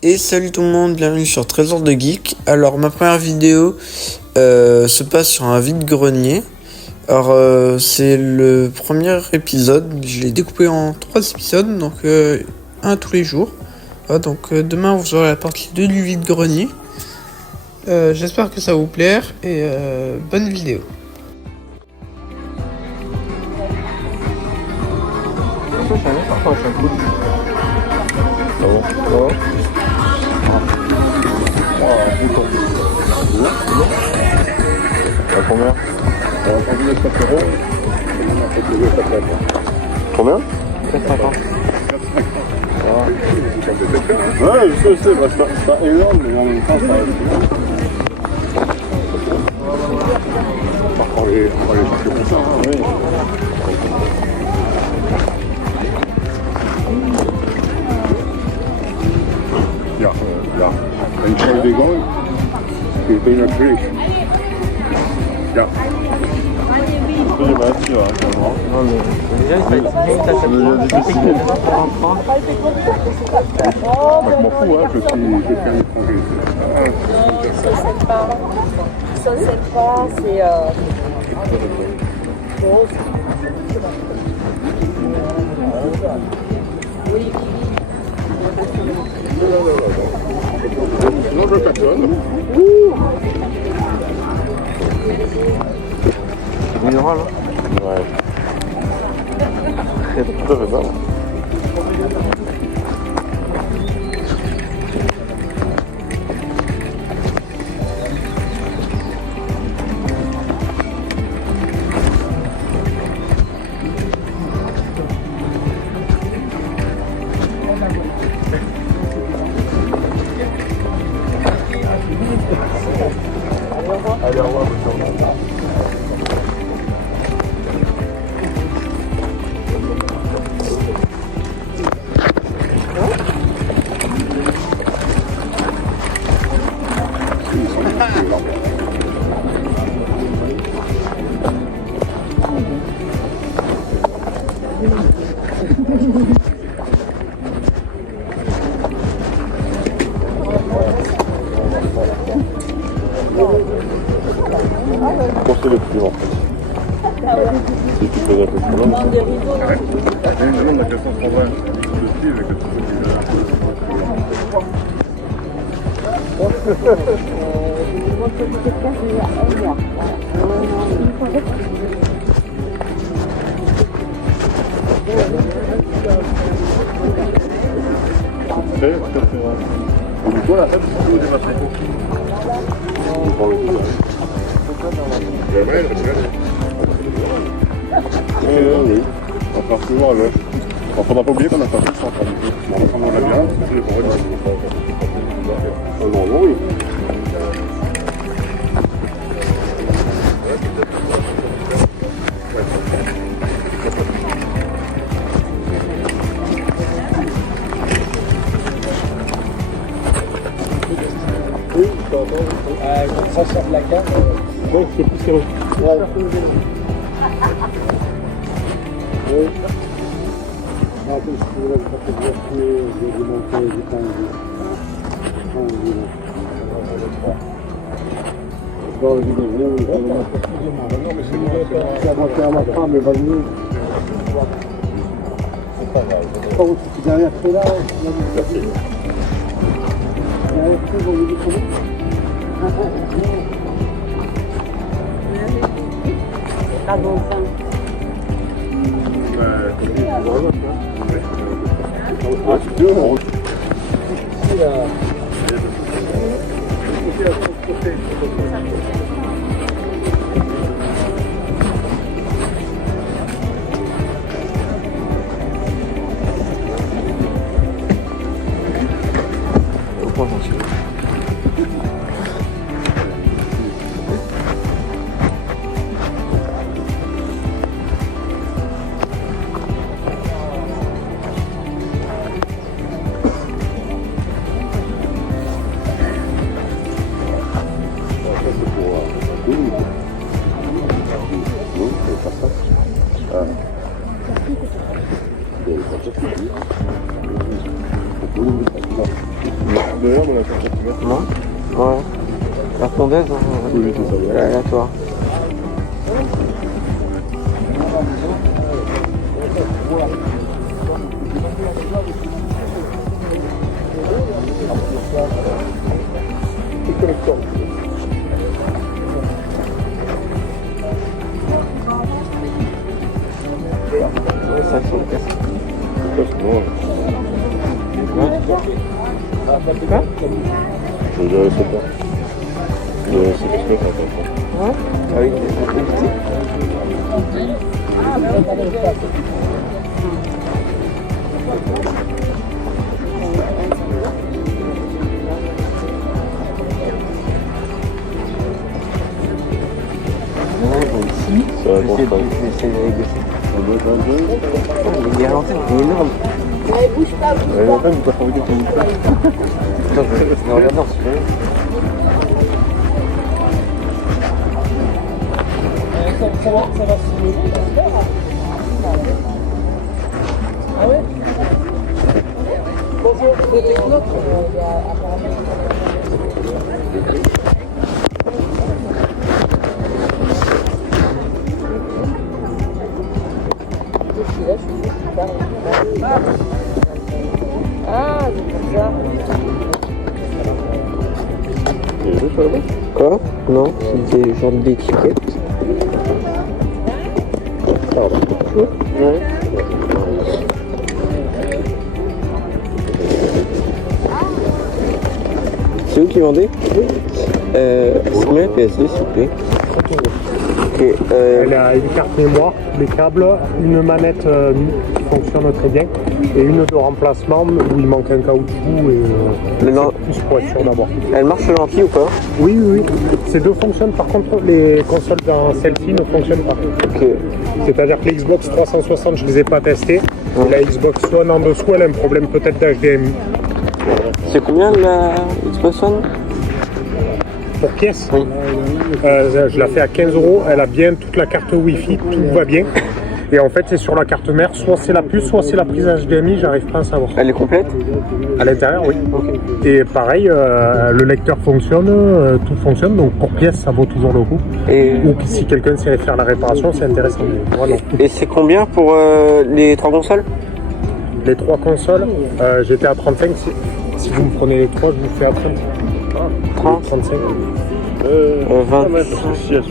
Et salut tout le monde, bienvenue sur Trésor de Geek. Alors ma première vidéo se passe sur un vide-grenier. Alors c'est le premier épisode, je l'ai découpé en 3 épisodes, donc un tous les jours. Voilà, donc demain vous aurez la partie 2 du vide-grenier. J'espère que ça va vous plaire et bonne vidéo. Combien? Combien? 4,50. Ouais, je sais, bah, c'est pas énorme, mais en même temps, ça reste bien. On va les chercher pour ça, hein, oui. Ja, Entschuldigung, ich bin natürlich. Ja. Je vais mettre sur non mais déjà il faut difficile. Je m'en fous, hein, je suis un étranger. Ça c'est pas, c'est rose. Oui. Non, je tâtonne. Minéral, hein? Ouais. C'est tout à fait ça. Allez, au revoir, bonne journée. C'est le plus en fait. Si tu fais un peu plus long. Il y a une demande à 480 de style avec le et du coup, la fête, c'est où des matins? On parle de tout, oui. On va faire souvent à l'œuf. Il ne faudra pas oublier qu'on a fait le centre. On va prendre la viande, c'est les forêts. Non, oui. Ça sort de la carte. Oui, c'est plus serré. Oui. Ah, comme si vous l'avez pas fait de monter du temps. Dans le vidéo, Non, mais c'est bon. ça va faire ma femme, elle va venir. C'est pas grave. Quand vous êtes derrière là, Merci. derrière vous voyez des comment? Pas bon sang. C'est 2 euros. D'ailleurs, on a fait ça. Non. Ouais. La fondaise, hein. Oui, c'est ça. Ouais. Aléatoire. Ouais, ça c'est casse. Ça, c'est bon. Quoi? Je dirais c'est pas. C'est parce que ça fait Ouais. Ah oui, c'est ça va J'essaie de négocier. Il est ralenti, il est énorme. Allez, bouge pas, bouge pas. En fait, vous pas fabriquer ton bouton. Attends, je vais regarder si tu veux. Ça va signer. Ah ouais? Bonjour, c'est Techno. Ah, c'est comme ça. Il y a juste là-bas. Quoi? Non, c'est des genres d'étiquettes. Ouais. C'est où qui vendait? Combien la PSD s'il vous plaît? Ok, Elle a une carte mémoire, des câbles, une manette qui fonctionne très bien et une de remplacement où il manque un caoutchouc et maintenant, plus pour être sûr d'avoir. elle marche lentilles ou pas? Oui, oui, oui. Ces deux fonctionnent. Par contre, les consoles dans celle-ci ne fonctionnent pas. Ok. C'est-à-dire que les Xbox 360, je les ai pas testés. Et la Xbox One en dessous, elle a un problème peut-être d'HDMI. C'est combien la Xbox One? Pour pièce, Oui. je la fais à 15 €. Elle a bien toute la carte Wi-Fi, tout va bien. Et en fait, c'est sur la carte mère, soit c'est la puce, soit c'est la prise HDMI, j'arrive pas à savoir. Elle est complète? À l'intérieur, oui. Ok. Et pareil, le lecteur fonctionne, tout fonctionne, donc pour pièce, ça vaut toujours le coup. Et, Ou si quelqu'un sait faire la réparation, c'est intéressant. Voilà. et c'est combien pour les 3 consoles? Les 3 consoles, j'étais à 35. Si vous me prenez les 3, je vous fais à 30. 30? 35. 20. Ouais, parce que si elle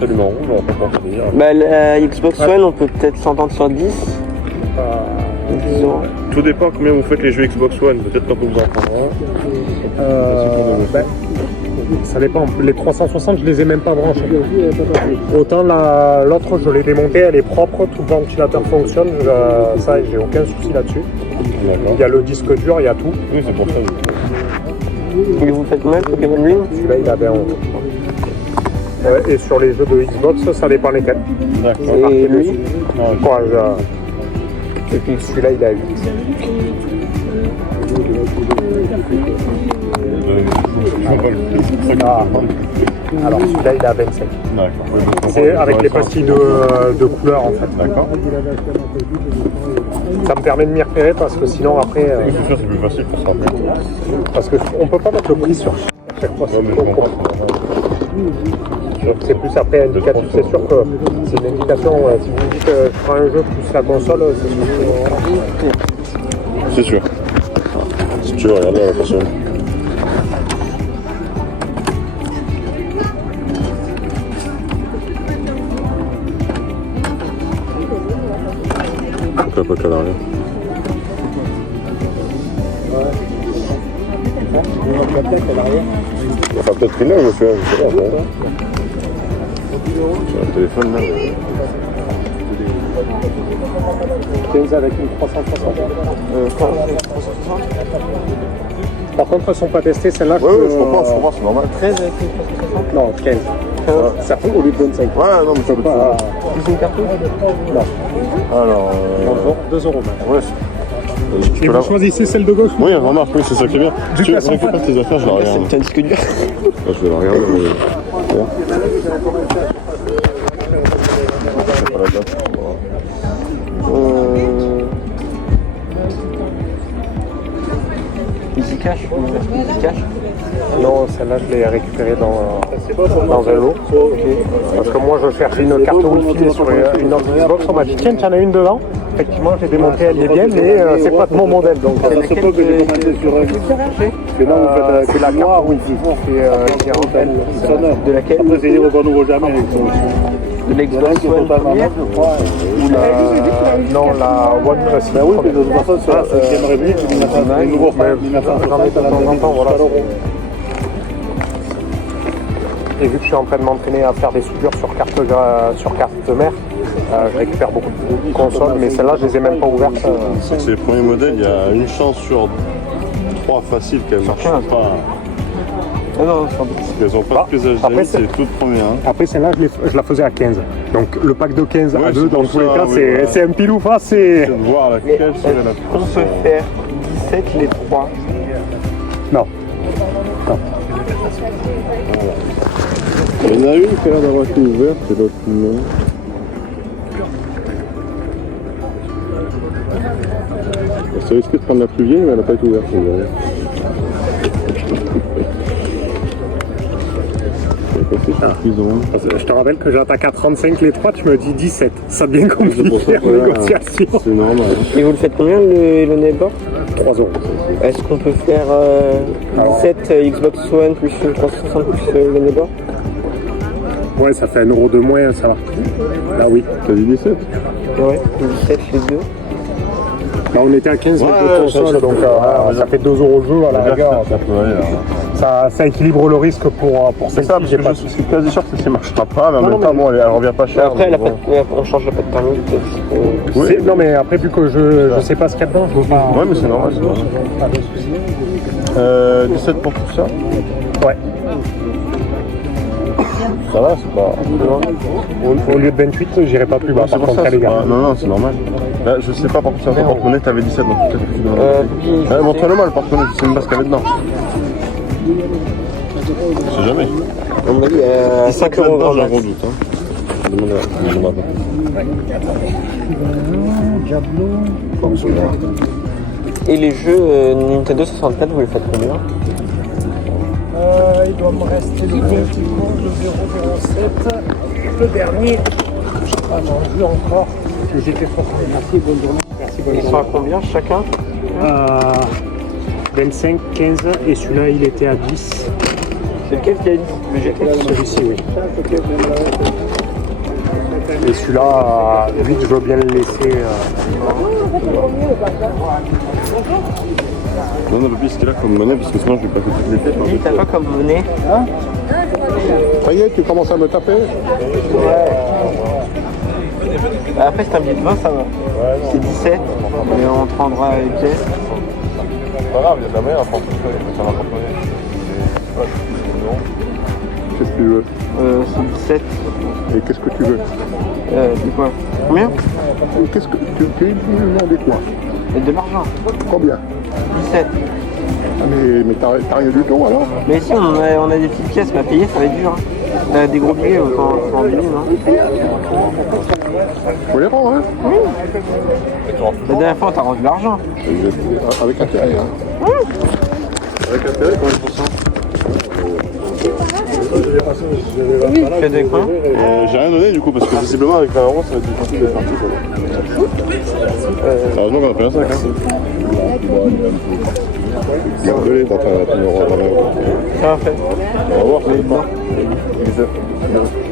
s'allume en rouge, on va pas pouvoir finir. Bah la Xbox One, on peut peut-être s'entendre sur 10. 10 euros. Tout dépend combien vous faites les jeux Xbox One. Peut-être qu'on peut vous en prendre Ben, ça dépend. Les 360, je les ai même pas branchés. Autant l'autre, je l'ai démonté, elle est propre, tout le ventilateur fonctionne. Ça, j'ai aucun souci là-dessus. D'accord. Il y a le disque dur, il y a tout. Oui, c'est pour ça. Et vous faites mal Pokémon Green? Celui-là, il a bien. Et sur les jeux de Xbox, ça dépend lesquels. D'accord. Et lui? Quoi, et puis celui-là, il a 8. Je vois pas le prix. Alors celui-là, il a 25. D'accord. C'est avec les pastilles de couleur en fait. D'accord. Ça me permet de m'y repérer parce que sinon après. Oui, c'est sûr, c'est plus facile pour ça. Parce qu'on peut pas mettre le prix sur chaque fois. Ouais, mais je comprends. C'est plus après indicatif. C'est sûr que c'est une indication. Si vous me dites je prends un jeu plus la console, c'est sûr que. C'est sûr. Si tu veux regarder la console. Donc la plaque à l'arrière. Enfin peut-être une là, je fais, je sais pas. Sur un téléphone là. 15 avec une 360. Par contre, elles sont pas testées, celles-là. Ouais, je comprends, c'est normal. 13 avec une 360? Non, 15. Ça fait au lieu de 25. Ouais, non, mais ça peut Pas. Plus une cartouche? Non. Alors, 2 €. ouais. Tu Et peux vous la... choisissez celle de gauche? Oui, remarque, oui, c'est ça qui est bien. Du Tu coup, elles sont récupères tes affaires, je la regarde. C'est un disque dur. Ouais, je vais la regarder. Mais... Ouais. C'est pas la date. Physique cache cache. Non, celle-là, je l'ai récupérée dans un lot. Parce que moi, je cherche une carte Wi-Fi sur une autre Xbox. On m'a dit, tiens, tu en as une dedans. Effectivement, j'ai démonté, elle est bien, mais c'est pas de mon modèle. Donc, Ça se peut que j'ai commencé sur un c'est la carte Wi-Fi. C'est sonneur. De laquelle? Après, c'est dire qu'on n'ouvre jamais. De l'Xbox One première? Non, la One Plus. Ben oui, mais de toute façon, c'est ce qui aimerait bien, c'est une nouveau frère. J'en ai de temps en temps, voilà. Et vu que je suis en train de m'entraîner à faire des soudures sur carte mère, je récupère beaucoup de consoles, mais celles-là, je les ai même pas ouvertes. C'est les premiers modèles, il y a une chance sur 3 faciles qu'elles marchent pas. Non, Elles n'ont pas de prise HDMI, après, c'est les toutes premières. Hein. Après, celle-là, je la faisais à 15. Donc le pack de 15 à Ouais, 2, c'est dans pour tous les ça, cas, oui, voilà. c'est un pile ou face. C'est de voir laquelle serait la on plus. peut faire 17 les 3. Non. Il y en a une qui a l'air d'avoir été ouverte et l'autre non. Ça risque de prendre la plus vieille, mais elle n'a pas été ouverte. Je te rappelle que j'attaque à 35 les 3, tu me dis 17. Ça devient compliqué en négociation. C'est normal. Et vous le faites combien le neighbor? 3 €. Est-ce qu'on peut faire 17 Xbox One plus une 360 plus le neighbor? Ouais, ça fait 1 € de moins, ça va. Là, oui. T'as dit 17? Ouais, 17 les deux. Là, on était à 15 Ouais, de console, donc ça fait 2 € le jeu à la rigueur. Ça peut aller. Ça équilibre le risque pour C'est ça, parce que je suis quasi sûr que ça ne marchera pas, mais en même temps, bon, elle revient pas cher. Après, donc bon. on change la pâte permis peut-être. Oui. Non, mais après, vu que je sais pas ce qu'il y a dedans, je veux pas. Ouais, mais c'est normal, c'est normal. 17 pour tout ça? Ouais. Ça va, c'est pas. Au lieu de 28, j'irai pas plus bas, C'est par pour contre, ça, les gars. non, c'est normal. Là, je sais pas par contre, c'est un porte-monnaie, t'avais 17, donc peut-être que tu dois. Montre-le moi le porte-monnaie, je sais même pas ce qu'il y avait dedans. Je sais jamais. À mon avis, 5 € grand J'ai un max. gros doute. Hein. Je demande Et les jeux Nintendo 64, vous les faites combien? Il doit me rester le le 007. Le dernier. Ah non, je l'ai encore. J'ai fait fort. Merci, bonne journée. Merci, bonne Ils sont à combien chacun? 25, 15 et celui-là il était à 10. C'est lequel qui a dit le GT? Celui-ci, oui. Et celui-là, vite, je veux bien le laisser. Non, un peu plus ce qu'il a comme monnaie, parce que sinon je vais pas faire toutes les pièces. Dis, t'as quoi comme monnaie? Ça y est, tu commences à me taper? Après, c'est un billet de 20, ça va. C'est 17, et on prendra les pièces. C'est pas grave, il y a de la meilleure à prendre tout ça, ça va pas. Qu'est-ce que tu veux? C'est 17. Et qu'est-ce que tu veux? C'est quoi? Combien? Qu'est-ce que tu veux demander quoi? Et de l'argent. Combien? 17. Ah, mais t'as rien du tout alors? Mais si, on a des petites pièces, mais à payer, ça va être dur. Hein. On a des gros billets, autant en billet, hein. Faut les rendre, hein? La dernière fois, on t'a rendu de l'argent. Avec intérêt, hein? Avec intérêt, combien de pourcents? Tu as donné combien? J'ai rien donné du coup, parce que visiblement avec 20 € ça va être difficile d'être parti. Heureusement qu'on a pris un sac, hein? Désolé, t'as fait un €. Ça va fait. On va voir, c'est pas.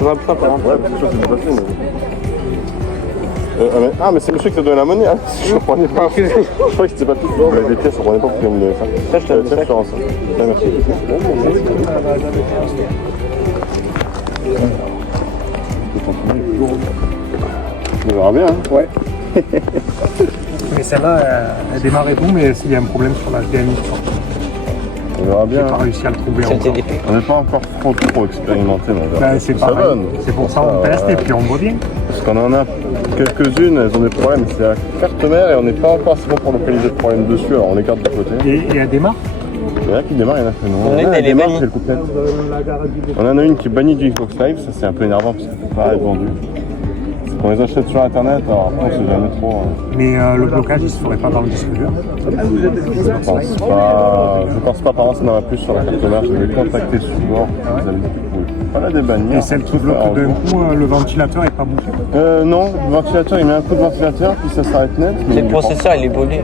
On a besoin par exemple. Ouais, parce que ça c'est passé, mais... mais c'est monsieur qui t'a donné la monnaie, hein? Je comprenais pas. Je croyais que c'était pas tout. Les pièces, on comprenait pas pourquoi il me donnait ça. Ça, je te donne Tiens, ça. je te rends ça. Ouais, merci. On verra bien, hein? Ouais. Mais celle-là, elle démarre et tout, mais s'il y a un problème sur la HDMI, On verra j'ai bien. pas réussi à le trouver C'était encore. des On n'est pas encore trop expérimenté, mais on verra Ben, ce c'est que ça pareil. donne. C'est pour ça qu'on teste et puis on voit bien. Parce qu'on en a quelques-unes, elles ont des problèmes. C'est la carte mère et on n'est pas encore assez bon pour localiser le problème dessus, alors on les garde de côté. Et elle démarre. Il y en a qui démarrent, il y en a qui non. On Il y en a elle qui est démarrent, bannie. c'est le couplet. On en a une qui est bannie du Xbox Live, ça c'est un peu énervant parce qu'elle ne peut pas être vendue. On les achète sur internet, alors après on sait jamais trop. Mais le blocage, il se ferait pas dans le disque dur. Je pense pas, par exemple, ça n'en a plus sur la carte mère. Je vais contacter support. Ils avaient dit qu'ils pouvaient pas la débannir. Et celle qui bloque d'un coup, le ventilateur est pas bouché. Non, le ventilateur, il met un coup de ventilateur, puis ça s'arrête net. C'est le processeur, il est bolé.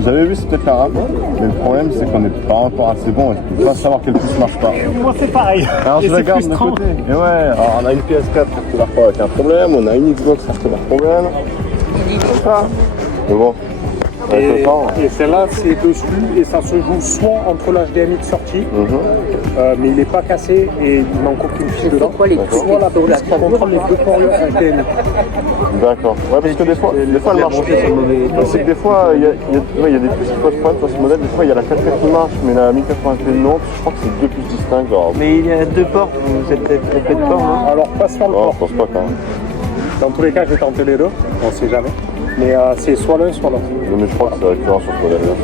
Vous avez vu, c'est peut-être la rame. Mais le problème, c'est qu'on n'est pas encore assez bon et je peux pas savoir quelle puce marche pas. Moi, c'est pareil. Alors, je la garde de côté. Et ouais, alors on a une PS4 qui ne pas avec un problème, on a une Xbox qui ne problème. Comme ça. Mais bon. Et celle-là, c'est dessus et ça se joue soit entre l'HDMI de sortie, mais il n'est pas cassé et il manque aucune file dedans, soit la puce qui contrôle les deux ports HDMI. D'accord. Ouais, parce que des fois elle marche. C'est que des fois, il y a des puces qui posent problème sur ce modèle. Des fois, il y a la 4K qui marche, mais la 1080p non. Je crois que c'est deux puces distinctes. Alors... Mais il y a deux ports, vous êtes peut-être trompé de port, non? Alors, pas sur le port. Je pense pas quand même. Dans tous les cas, je vais tenter les deux, on sait jamais. Mais c'est soit l'un, soit l'autre. Mais je crois que c'est récurrent sur ce modèle-là.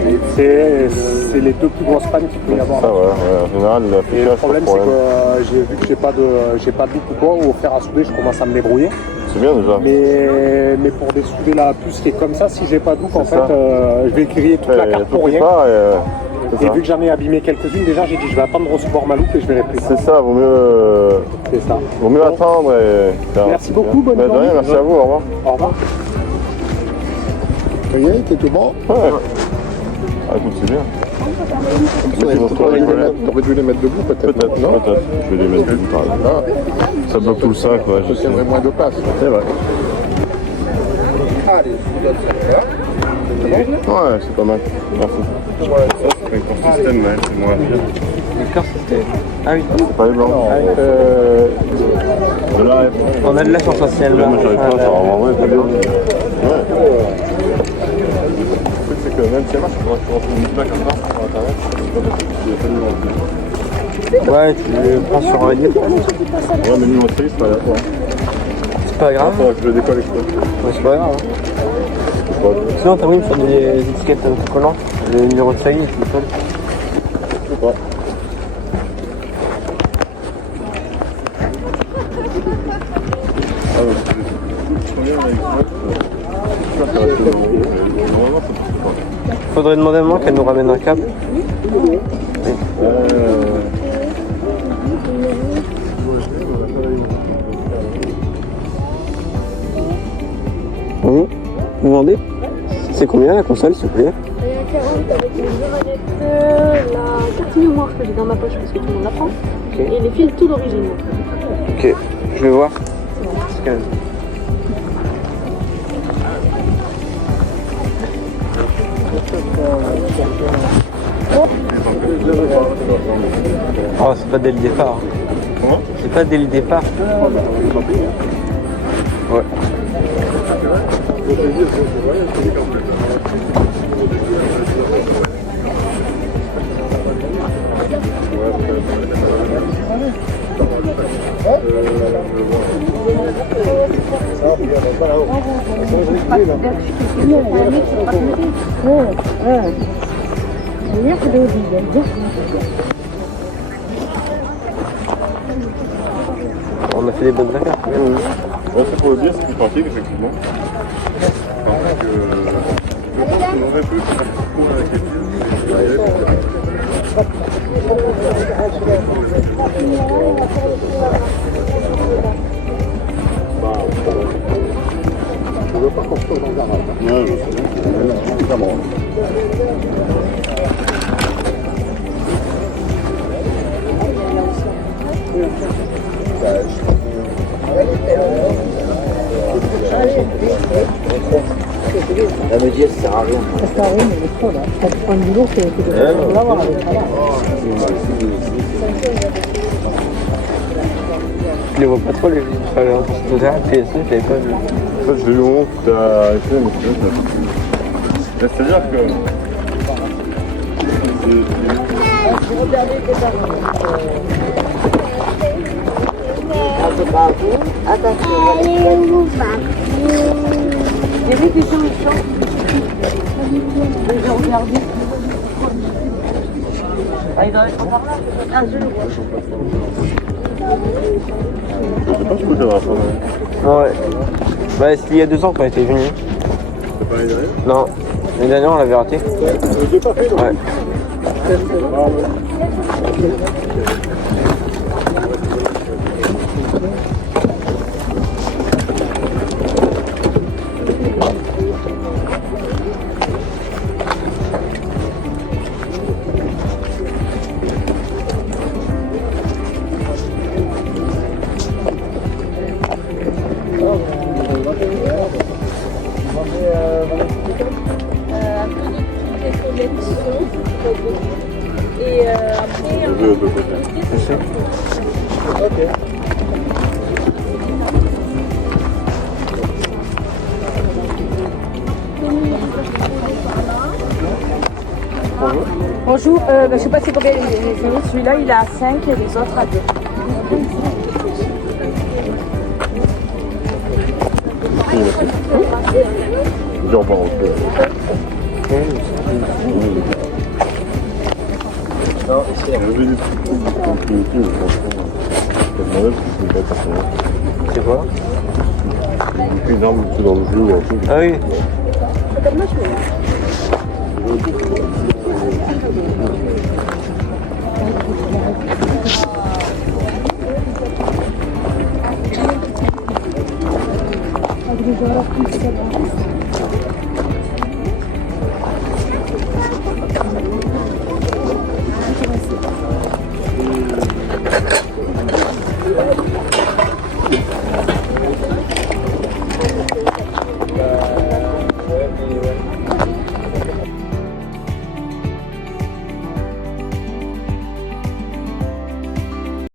C'est les deux plus grosses pannes qu'il peut y avoir. Ça, ouais. En général, et le problème, c'est que j'ai vu que j'ai pas de boucle ou quoi, ou au fer à souder, je commence à me débrouiller. C'est bien déjà. Mais pour dessouder la puce qui est comme ça, si j'ai pas de boucle, en fait, je vais griller toute la carte pour rien. Et vu que j'en ai abîmé quelques-unes, déjà j'ai dit je vais attendre de recevoir ma loupe et je verrai plus. C'est ça, vaut mieux attendre. Merci beaucoup, bonne journée. Merci à vous, au revoir. Au revoir. Ça y est, t'es tout bon? Ouais. Ah, écoute, c'est bien. T'aurais dû les mettre debout peut-être. Non. Peut-être. Je vais les mettre debout par là. Ça bloque tout le sac, ouais. Ça tiendrait moins de place. C'est vrai. Allez, Ouais, c'est pas mal. Merci. Ça, c'est un corps système, ouais, c'est moi. Le corps système. Ah oui. C'est pas les blancs. On a de la chance socialement. Moi, j'arrive pas, ça va vraiment être bien. Ouais. Le truc, c'est que même si elle marche, il faudra que tu retrouves une plaque comme ça sur internet. Ouais, tu le prends sur un livre. Ouais, mais numéro de série, c'est pas grave. C'est pas grave. Faudra que je le décolle avec toi. Ouais, c'est pas grave. Sinon, t'as sur des étiquettes collantes, le numéro de série, tu le colles. Je sais pas. Ah ouais, c'est bien avec Faudrait demander à maman qu'elle nous ramène un câble. Vous vendez? C'est combien la console, s'il vous plaît? 40 avec les deux manettes, la carte mémoire que j'ai dans ma poche parce que tout le monde la prend, et les fils tout d'origine. Ok, je vais voir. Oh, c'est pas dès le départ. C'est pas dès le départ. Ouais. On a fait des bonnes affaires. Ouais, c'est pour le dire, c'est plus pratique, effectivement. Parce que je n'aurais peu de faire avec les fils. Je veux pas qu'on se trouve dans le garage. Ouais, je sais. Évidemment. La médias, ça sert à rien. Ça sert à rien, mais trop là. Ça te prend une boulot, c'est de l'avoir avec ça. Je les vois pas trop les vidéos. PS9, j'avais pas vu. En fait, je l'ai eu au moment où tu as essayé, mais c'est-à-dire que. Regardez tes parents. Attention. J'ai vu des gens qui chantent. J'ai regardé. Ah, il doit être par là. Ah, je le vois. Je sais pas ce que j'avais à faire. Ouais. Bah, c'était il y a 2 ans quand on était venu. C'est pas l'année dernière? Non. L'année dernière, on l'avait raté. Ouais. Un peu de collection. Et après, De côté. Bonjour, je sais pas c'est combien les vélos. Celui-là il est à 5 et les autres à 2. Genre, bon, ok. J'avais des trucs inutiles, franchement. Je me demandais si c'était pas personnel. C'est quoi? J'ai pris une arme dans le jeu ou un truc. Ah oui.